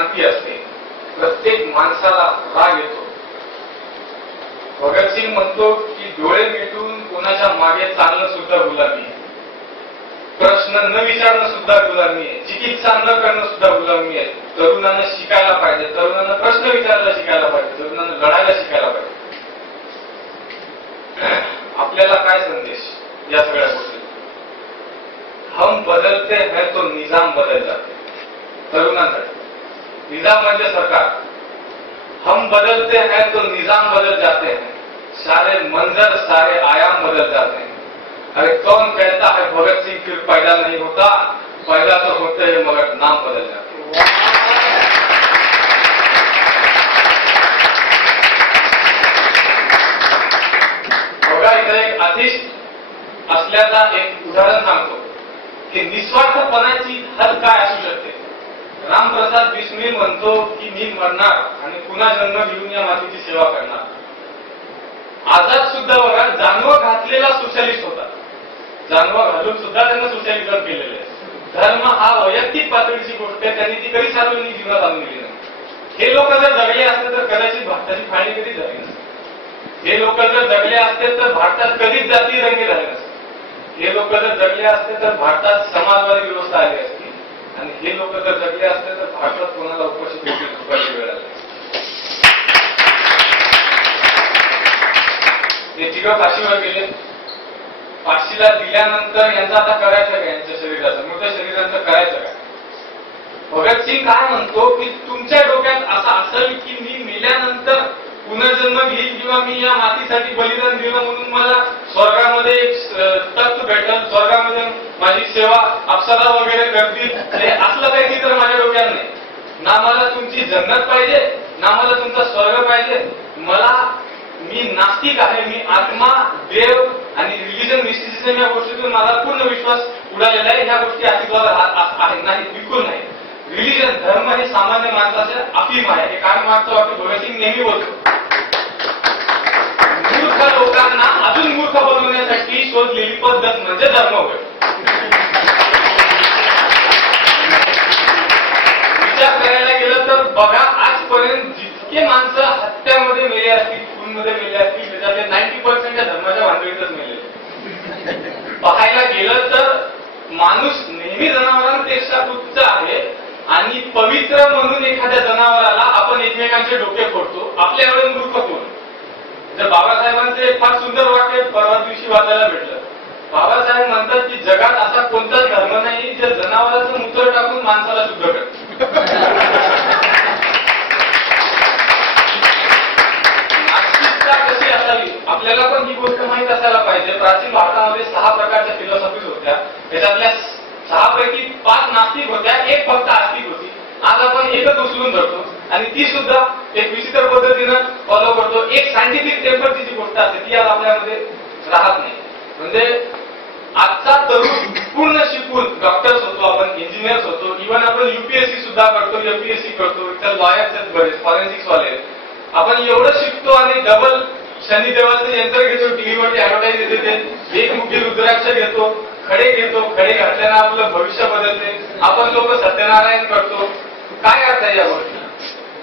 क्रांती असते, प्रत्येक माणसाला राग येतो. भगतसिंग म्हणतो की डोळे मिटून कोणाच्या मागे चालणं सुद्धा गुलामी आहे, प्रश्न न विचारणं सुद्धा गुलामी आहे, चिकित्सा न करणं सुद्धा गुलामी आहे. तरुणांना शिकायला पाहिजे, तरुणांना प्रश्न विचारायला शिकायला पाहिजे, तरुणांना लढायला शिकायला पाहिजे. आपल्याला काय संदेश या सगळ्या गोष्टी? हम बदलते हैं तो निजाम बदल जाते. तरुणांसाठी निजाम म्हणजे सरकार. हम बदलते हैं तो निजाम बदल जाते हैं, सारे मंजर सारे आयाम बदल जाते हैं. अरे कौन कहता है भगत सिंह फिर पैदा नहीं होता, पैदा तो होते हैं मगर नाम बदल जाते. बघा इथे एक आतिश असल्याचा एक उदाहरण सांगतो की निस्वार्थपणाची हद काय असू शकते. रामप्रसाद बिस्मिल म्हणतो की मी मरणार आणि पुन्हा जन्म घेऊन या मातीची सेवा करणार. आझाद सुद्धा बघा जानवं घातलेला सोशलिस्ट होता, जानवं घालून सुद्धा त्यांना सोशलिझम केलेलं आहे. धर्म हा वैयक्तिक पातळीची गोष्ट आहे, त्यांनी ती कधी सार्वजनिक जीवनात आणून दिली नाही. हे लोक जर जगले असते तर कदाचित भारताची फाळणी कधी झाली नसते. हे लोक जर जगले असते तर भारतात कधीच जाती रंगी झाले नसते. हे लोक जर जगले असते तर भारतात समाजवादी व्यवस्था आली असती, आणि हे लोक जर जगले असते तर भारतात कोणाला उपाशी झोपायची वेळ आली. ते तिघं फाशीवर गेले. फाशीला दिल्यानंतर यांचं आता करायचं काय, यांच्या शरीराचं मृत शरीराचं करायचं काय? भगतसिंग काय म्हणतो की तुमच्या डोक्यात असं असेल की मी मेल्यानंतर पुनर्जन्म घेईल किंवा मी या मातीसाठी बलिदान दिलं म्हणून मला स्वर्गामध्ये एक तत्व भेटल, स्वर्गामध्ये माझी सेवा अप्सरा वगैरे करतील, असलं काही चित्र माझ्या डोक्यात नाही. ना मला तुमची जन्नत पाहिजे, ना मला तुमचा स्वर्ग पाहिजे. मी नास्तिक आहे, मी आत्मा, देव आणि रिलिजन मिस्टिसिझम या गोष्टीतून माझा पूर्ण विश्वास उडालेला आहे. ह्या गोष्टी अस्तित्वात आहेत नाही, बिलकुल नाही. रिलिजन धर्म हे सामान्य माणसाचे अफीम आहे. हे काय मागतो वाटतं भगतसिंग नेहमी बोलतो. मूर्ख लोकांना अजून मूर्ख बनवण्यासाठी शोधलेली पद्धत म्हणजे धर्म होय. विचार करायला गेलं तर बघा आजपर्यंत जितके माणसं हत्यामध्ये मेले असतील, खूनमध्ये मेले असतील, त्याच्यातले 90% या धर्माच्या भांडणीतच मेले. पाहायला गेलं तर माणूस नेहमी जनावरांपेक्षा तुच्छ आहे, आणि पवित्र म्हणून एखाद्या जनावराला आपण एकमेकांचे डोके फोडतो. आपल्या एवढे मूर्ख कोण? जर बाबासाहेबांचे एक फार सुंदर वाक्य परवा दिवशी वाचायला भेटलं. बाबासाहेब म्हणतात की जगात असा कोणताच धर्म नाही जे जनावरांचं मूत्र टाकून माणसाला शुद्ध करतो. नास्तिकता कशी असावी आपल्याला पण ही गोष्ट माहीत असायला पाहिजे. प्राचीन भारतामध्ये 6 प्रकारच्या फिलॉसॉफीज होत्या, त्याच्यातल्या 6 पैकी 5 नास्तिक होत्या, एक फक्त आस्तिक होती. आज आपण एकच उचलून धरतो आणि ती सुद्धा एक विचित्र पद्धतीनं फॉलो करतो. एक सायंटिफिक टेम्परची गोष्ट असते ती आज आपल्यामध्ये राहत नाही. म्हणजे आजचा तरुण पूर्ण शिकून डॉक्टर्स होतो, आपण इंजिनियर्स होतो, इव्हन आपण UPSC सुद्धा करतो, MPSC करतो, इतर लॉयर्स आहेत बरेच, फॉरेन्सिक्स वाले. आपण एवढं शिकतो आणि डबल शनिदेवाचं यंत्र घेतो, टीव्हीवरती ऍडव्हर्टाईज येते, एक मुठी रुद्राक्ष घेतो, खडे घेतो, खडे घातल्यानं आपलं भविष्य बदलते. आपण लोक सत्यनारायण करतो. काय अर्थ आहे या गोष्टी?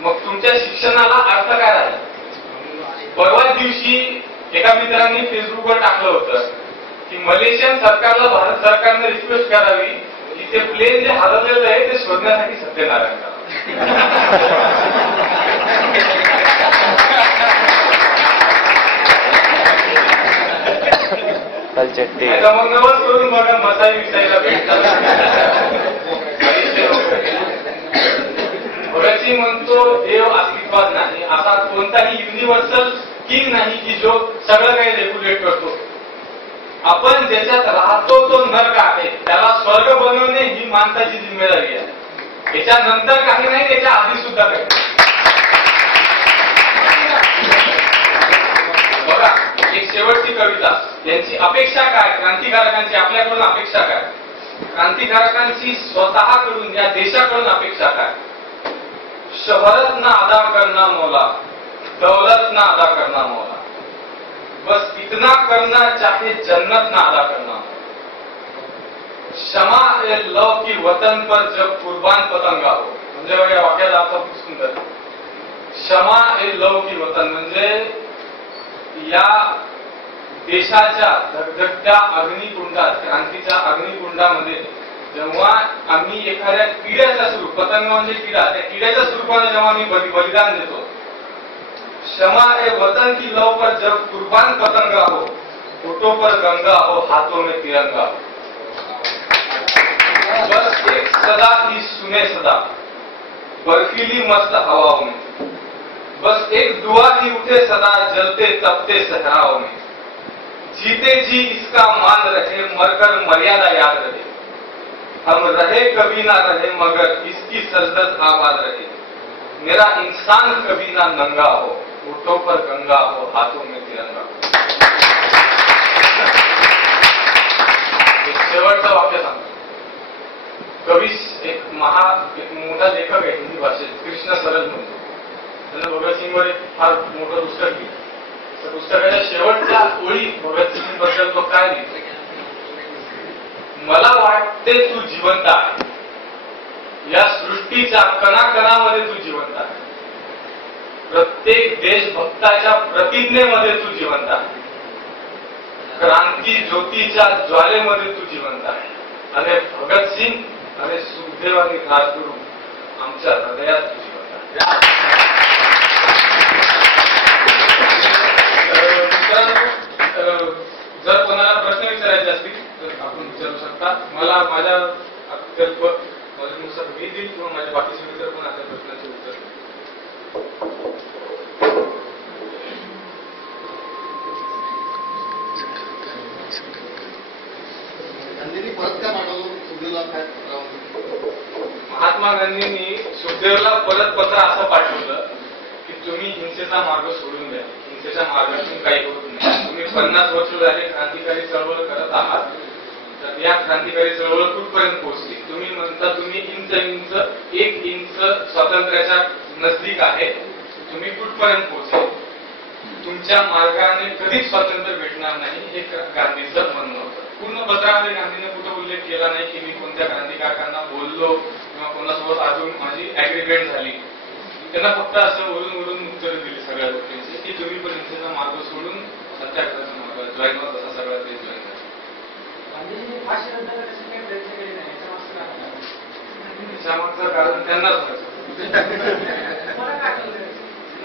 मग तुमच्या शिक्षणाला अर्थ काय राहील? परवा दिवशी एका मित्रांनी फेसबुकवर टाकलं होतं की मलेशियन सरकारला भारत सरकारने रिक्वेस्ट करावी की ते प्लेन जे हरवलेलं आहे ते शोधण्यासाठी सत्यनारायण करा. मग नवस करून बघा मसाई विसाईला भेटतात. भगतसिंग म्हणतो देव अस्तित्वात नाही, असा कोणताही युनिव्हर्सल किंग नाही की जो सगळं काही रेग्युलेट करतो. आपण ज्याच्यात राहतो तो नरक आहे, त्याला स्वर्ग बनवणे ही माणसाची जिम्मेदारी आहे. त्याच्यानंतर काही नाही, त्याच्या आधी सुद्धा काही. बघा एक शेवटची कविता, त्यांची अपेक्षा काय क्रांतिकारकांची, आपल्याकडून अपेक्षा काय? क्रांतिकारकांची स्वतःकडून या देशाकडून अपेक्षा काय? शोहरत ना अदा करना मौला, दौलत ना अदा करना मौला, बस इतना करना चाहे जन्नत ना अदा करना. क्षमा ए लव की वतन पर जब कुर्बान पतंगा हो, म्हणजे या वाक्याचा अर्थ खूप सुंदर. क्षमा हे लव की वतन, म्हणजे या देशाच्या धगधगत्या अग्निकुंडात, क्रांतीच्या अग्निकुंडामध्ये जेव्हा आम्ही एखाद्या किड्याच्या स्वरूप, पतंग म्हणजे किडा, त्या किड्याच्या स्वरूपाने जेव्हा आम्ही बलिदान देतो, क्षमा ए वतन की लव पर जब कुर्बान पतंगा हो, फोटो पर गंगा हो, हाथों में तिरंगा हो. बस एक सदा ही सुने सदा बर्फीली मस्त हवाओं में, बस एक दुआ ही उठे सदा जलते तपते सहराओं में, जीते जी इसका मान रहे मरकर मर्यादा याद रहे, हम रहे कभी ना रहे मगर इसकी सरदर्द आबाद रहे, मेरा इंसान कभी ना नंगा हो, होठों पर गंगा हो, हाथों में तिरंगा हो. शेवटचं वाक्य सांगतो. कवी एक मोठा लेखक आहे हिंदी भाषेत, कृष्ण सरल म्हणतो. त्यांना भगतसिंगवर एक फार मोठं पुस्तक लिहिलं. त्या पुस्तकाच्या शेवटच्या ओळी भगतसिंगबद्दल तो काय लिहितो, मला वाटते तू जिवंत आहे, या सृष्टीच्या कणाकणामध्ये तू जिवंत आहे, प्रत्येक देशभक्ताच्या प्रतिज्ञेमध्ये तू जिवंत आहे, क्रांती ज्योतीच्या ज्वालेमध्ये तू जिवंत आहे. अरे भगतसिंग, अरे सुखदेव आणि राजगुरू, आमच्या हृदयात तू जिवंत आहे. जर कोणाला प्रश्न विचारायचे असतील तर आपण विचारू शकता. मला माझ्या नुसार मी देईल किंवा माझ्या बाकीचे मित्र पण आपल्या प्रश्नाचे उत्तर. महात्मा गांधींनी सुखदेवला परत पत्र असं पाठवलं की तुम्ही हिंसेचा मार्ग सोडून द्या, हिंसेच्या मार्गातून काही होत नाही. तुम्ही 50 वर्ष झाले क्रांतिकारी चळवळ करत आहात, तर या क्रांतिकारी चळवळ कुठपर्यंत पोहोचली? तुम्ही म्हणता तुम्ही एक इंच स्वातंत्र्याच्या नजदीक आहे, तुम्ही कुठपर्यंत पोहोचले? तुमच्या मार्गाने कधीच स्वातंत्र्य भेटणार नाही, हे गांधीचं म्हणणं होतं. पूर्ण पत्रामध्ये गांधीने कुठं उल्लेख केला नाही की मी कोणत्या क्रांतिकारकांना बोललो किंवा कोणासोबत अजून माझी अॅग्रीमेंट झाली. त्यांना फक्त असं वरून उत्तर दिली सगळ्या गोष्टींची की तुम्ही पण हिंसेचा मार्ग सोडून सत्याग्रहाचा मार्ग जॉईन होत, असा सगळा ते जॉईन झाला. त्याच्यामागचं कारण त्यांनाच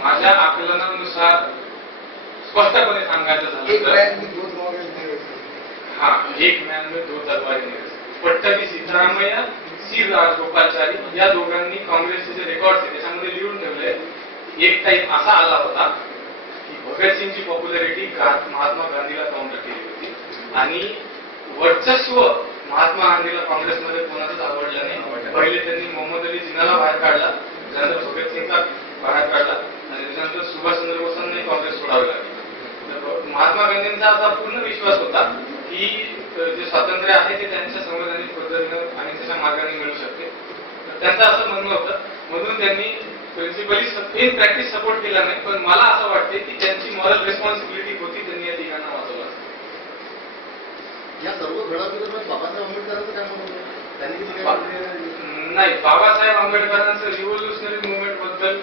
माझ्या आकलनानुसार स्पष्टपणे सांगायचं झालं तर एक मॅन में दो तलवारी, पट्टवी सिद्धरामय्या, सी राजगोपालचारी या दोघांनी काँग्रेसचे जे रेकॉर्ड आहे त्याच्यामध्ये लिहून ठेवले. एक टाईम असा आला होता की भगतसिंगची पॉप्युलरिटी महात्मा गांधीला काउंटर केली होती आणि वर्चस्व महात्मा गांधीला काँग्रेसमध्ये कोणाचंच आवडलं नाही. पहिले त्यांनी मोहम्मद अली जिनाला बाहेर काढला, त्यानंतर भगतसिंगला बाहेर काढला आणि त्याच्यानंतर सुभाषचंद्र बोसांनी काँग्रेस सोडावी लागली. महात्मा गांधींचा असा पूर्ण विश्वास होता की जे स्वातंत्र्य आहे ते त्यांच्या संवैधानिक पद्धतीनं आणि त्याच्या मार्गाने मिळू शकते. त्यांचं असं म्हणणं होतं, म्हणून त्यांनी प्रिन्सिपली इन प्रॅक्टिस सपोर्ट केला नाही. पण मला असं वाटते की त्यांची मॉरल रिस्पॉन्सिबिलिटी होती, त्यांनी या ठिकाणा वाचवला. या सर्व घडामोडींमध्ये बाबासाहेब आंबेडकरांचं काय म्हणणं नाही. बाबासाहेब आंबेडकरांचं रिव्होल्युशनरी मुवमेंट बद्दल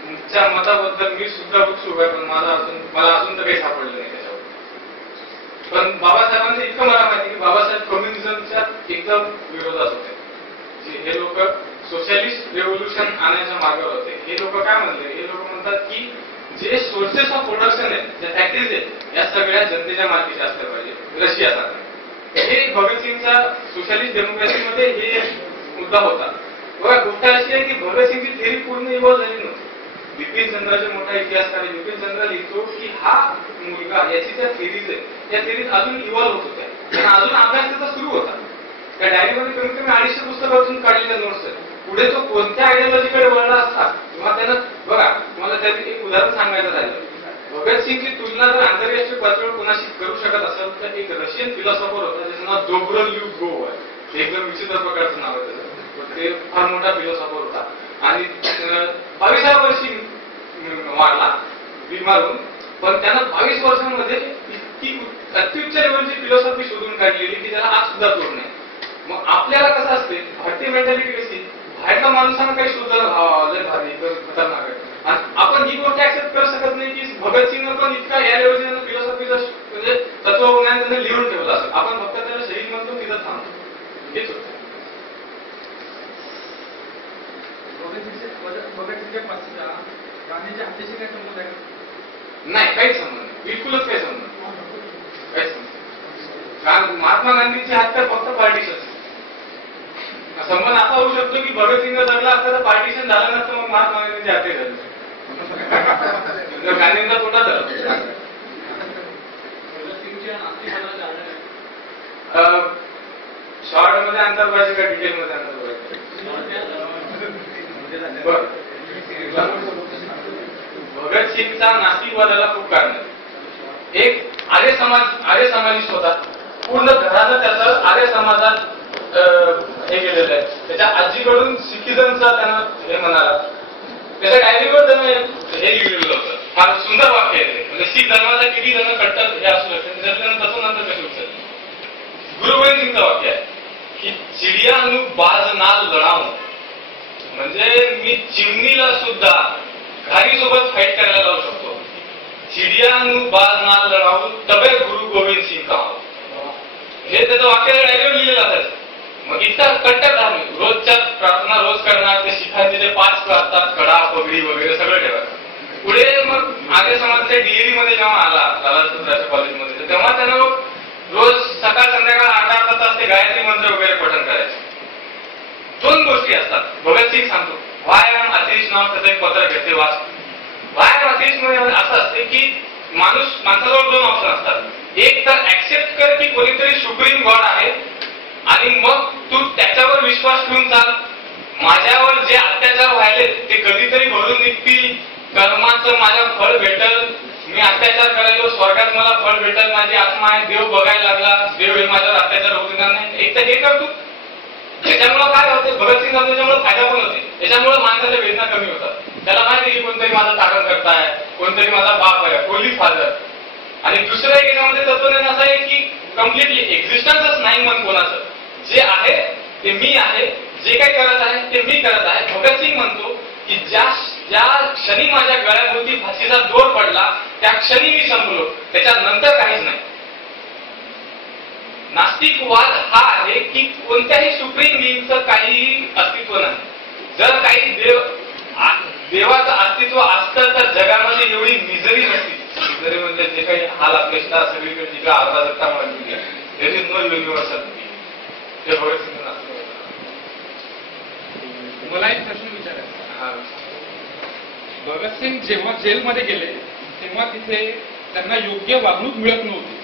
तुमच्या मताबद्दल मी सुद्धा उत्सुक आहे, पण मला अजून तर काही सापडलं नाही त्याच्यावर. पण बाबासाहेबांचं इतकं मला माहिती की बाबासाहेब कम्युनिझमच्या एकदम विरोधात होते. हे लोक सोशलिस्ट रेव्होल्युशन आणण्याच्या मार्गावर होते. हे लोक काय म्हणले, हे लोक म्हणतात की जे सोर्सेस ऑफ प्रोडक्शन आहेत, ज्या फॅक्टरीज आहेत, या सगळ्या जनतेच्या मालकीच्या असल्या पाहिजे, रशियासारखं. हे भगतसिंगच्या सोशलिस्ट डेमोक्रेसीमध्ये हे मुद्दा होता. बघा, गोष्ट अशी आहे की भगतसिंगची थेरी पूर्ण इव्हॉल्व झाली नव्हती. बिपिन चंद्राचे मोठा इतिहासकार बिपिन चंद्र लिहितो की हा मुलगा याची त्या थेरीज आहे, त्या थेरीज अजून इव्हॉल्व होत होत्या, त्यांना अजून अभ्यास त्याचा सुरू होता. त्या डायरीमध्ये कमीत कमी 250 पुस्तकातून काढलेल्या नोट्स आहेत. पुढे तो कोणत्या आयडियोलॉजीकडे वळला असता किंवा त्यानं, बघा तुम्हाला त्यातील एक उदाहरण सांगायचं झालं, भगतसिंगची तुलना जर आंतरराष्ट्रीय पातळीवर कोणाशी करू शकत असेल तर एक रशियन फिलॉसॉफर होता ज्याचं नाव दोब्रोल्युब आहे. एकदम विचित्र प्रकारचं नाव आहे त्याचं. ते फार मोठा फिलॉसॉफर होता आणि 22व्या वर्षी वारला बिमारून. पण त्यानं 22 वर्षांमध्ये इतकी अत्युच्च लेवलची फिलॉसॉफी शोधून काढलेली की त्याला आज सुद्धा तोड नाही. मग आपल्याला कसं असते, भारतीय मेंटॅलिटी कशी, बाहेरच्या माणसांना काही सुद्धा भारी खतरनाक आहे. आणि आपण ही गोष्ट ऍक्सेप्ट करू शकत नाही की भगतसिंग पण इतका या लेवलची फिलॉसॉफीचं म्हणजे तत्वज्ञान त्यांनी लिहून ठेवलं असेल. आपण फक्त त्याला शहीद म्हणतो तिथं थांबतो. हेच होतं. भगतसिंगच्या पासून गांधीच्या हत्येशी काय संबंध आहे? नाही, काहीच संबंध नाही. बिलकुलच काही संबंध नाही. काहीच संबंध. कारण महात्मा गांधीची हत्या फक्त पार्टिशन. संबंध असा होऊ शकतो की भगतसिंग जगला असता तर पार्टिशन झालं नसतं, मग महात्मा गांधीची हत्या झाली. गांधींचा तोटा झाला. शॉर्ट मध्ये आन्सर पाहिजे का डिटेल मध्ये आन्सर पाहिजे? भगतसिंगचा नास्तिकवादाला खूप कारण आहे. एक आर्य समाजिस्ट होता. पूर्ण घरानं त्याचं आर्य समाजात हे केलेलं आहे. त्याच्या आजीकडून सिखिझमचा त्यानं हे म्हणाला. त्याच्या डायरीवर त्यानं हे लिहिलेलं होतं. फार सुंदर वाक्य आहे. म्हणजे शीख धर्माचा किती जण कट्टर हे असू शकते त्याच्यानं तसं नंतर कसे उचल. गुरु गोविंद सिंगचं वाक्य आहे की चिडियानु बाज नाल लढावं, म्हणजे मी चिमणीला सुद्धा घारीसोबत फाईट करायला लावू शकतो. चिडियानु बाज नाल लढावं तबे गुरु गोविंद सिंग का, हे त्याचं वाक्य डायरीवर लिहिलेलं असायचं. मग इतका कट्टर धार्मिक, रोजच्या प्रार्थना रोज करणार, ते शिखांचे जे 5 असतात, कडा पगडी वगैरे सगळं ठेवायचं. पुढे मग आर्य समाजाच्या डिग्री मध्ये जेव्हा आला लाला कॉलेजमध्ये, तेव्हा त्यानं मग रोज सकाळ संध्याकाळ 8-8 तास ते गायत्री मंत्र वगैरे पठण करायचे. 2 गोष्टी असतात. भगतसिंग सांगतो वाय एम अतिश नाव त्याचं एक पत्र घेते वाच. वाय एम अतिश मध्ये असं असते की माणसाजवळ 2 ऑप्शन असतात. एक तर ऍक्सेप्ट कर की कोणीतरी सुप्रीम गॉड आहे आणि मग तू त्याच्यावर विश्वास ठेवून चाल. माझ्यावर जे अत्याचार व्हायले ते कधीतरी भरून निघतील, कर्माचं माझ्या फळ भेटल, मी अत्याचार करायलो स्वर्गात मला फळ भेटल, माझी आत्मा आहे, देव बघायला लागला, देव हे माझ्यावर अत्याचार होऊ देणार नाही. एक तर हे कर तू. त्याच्यामुळे काय होते, भगतसिंग त्याच्यामुळे फायदा पण होते. त्याच्यामुळे माणसाच्या वेदना कमी होतात. त्याला माहिती की कोणतरी माझा तारण करताय, कोणतरी माझा बाप आहे, होली फादर. आणि दुसरं एक याच्यामध्ये तत्वज्ञान असं आहे की कम्प्लिटली एक्झिस्टन्सच नाही मन कोणाचं. जे आहे ते मी आहे, जे काही करत आहे ते मी करत आहे. भगतसिंग म्हणतो की ज्या क्षणी माझ्या गळ्याभोवती फाशीचा दोर पडला त्या क्षणी मी संपलो, त्याच्यानंतर काहीच नाही. नास्तिकवाद हा आहे की कोणत्याही सुप्रीम बिंगचं काहीही अस्तित्व नाही. जर काही देवाचं अस्तित्व असतं तर जगामध्ये एवढी मिजरी नसती. मिजरी म्हणजे जे काही हाल अपेक्षा सगळीकडे जिकडे अराजकता मांडली आहे, देर इज नो युनिव्हर्सल. ते भगतसिंग मला एक प्रश्न विचारायचा. भगतसिंग जेव्हा जेलमध्ये गेले तेव्हा तिथे त्यांना योग्य वागणूक मिळत नव्हती.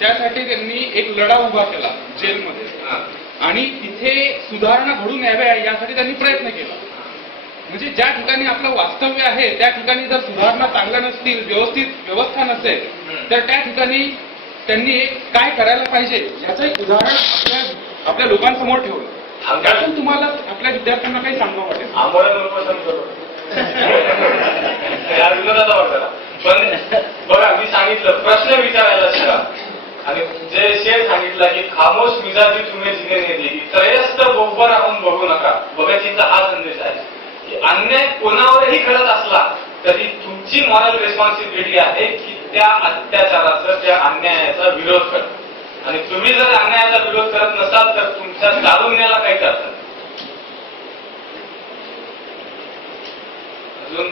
त्यासाठी त्यांनी एक लढा उभा केला जेलमध्ये आणि तिथे सुधारणा घडून याव्या यासाठी त्यांनी प्रयत्न केला. म्हणजे ज्या ठिकाणी आपलं वास्तव्य आहे त्या ठिकाणी जर सुधारणा चांगल्या नसतील, व्यवस्थित व्यवस्था नसेल, तर त्या ठिकाणी त्यांनी काय करायला पाहिजे याचं एक उदाहरण आपल्या लोकांसमोर ठेवलं. त्यातून तुम्हाला आपल्या विद्यार्थ्यांना काही सांगावं वाटेल. पण बघा, मी सांगितलं प्रश्न विचारायला शिका. आणि जे शेर सांगितलं की खामोश मिजाजी तुम्ही जिने नाही दिली, त्रयस्थ बोबर राहून बघू नका. भगतसिंगचा हा संदेश आहे की अन्याय कोणावरही घडत असला तरी तुमची मॉरल रिस्पॉन्सिबिलिटी आहे की त्या अत्याचाराचा, त्या अन्यायाचा विरोध करा. आणि तुम्ही जर अन्यायाचा विरोध करत नसाल तर तुमच्या तारुण्याला काहीच अर्थ नाही. अजून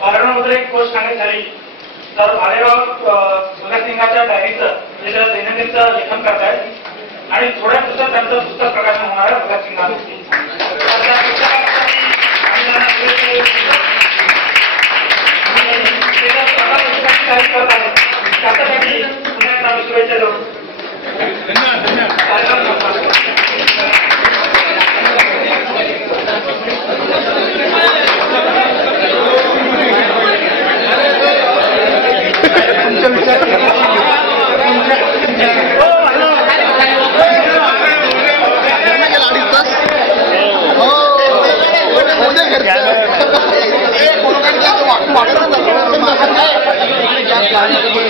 भारणमध्ये एक गोष्ट सांगण्यात झाली तर भालेराव भगतसिंगाच्या डायरीचं दैनंदिनचं लेखन करतायत आणि थोड्या दिवसात त्यांचं पुस्तक प्रकाशन होणार आहे भगतसिंगावरती. त्याच्यासाठी पुण्यात शुभेच्छा देऊ. तुमचा विचार आहे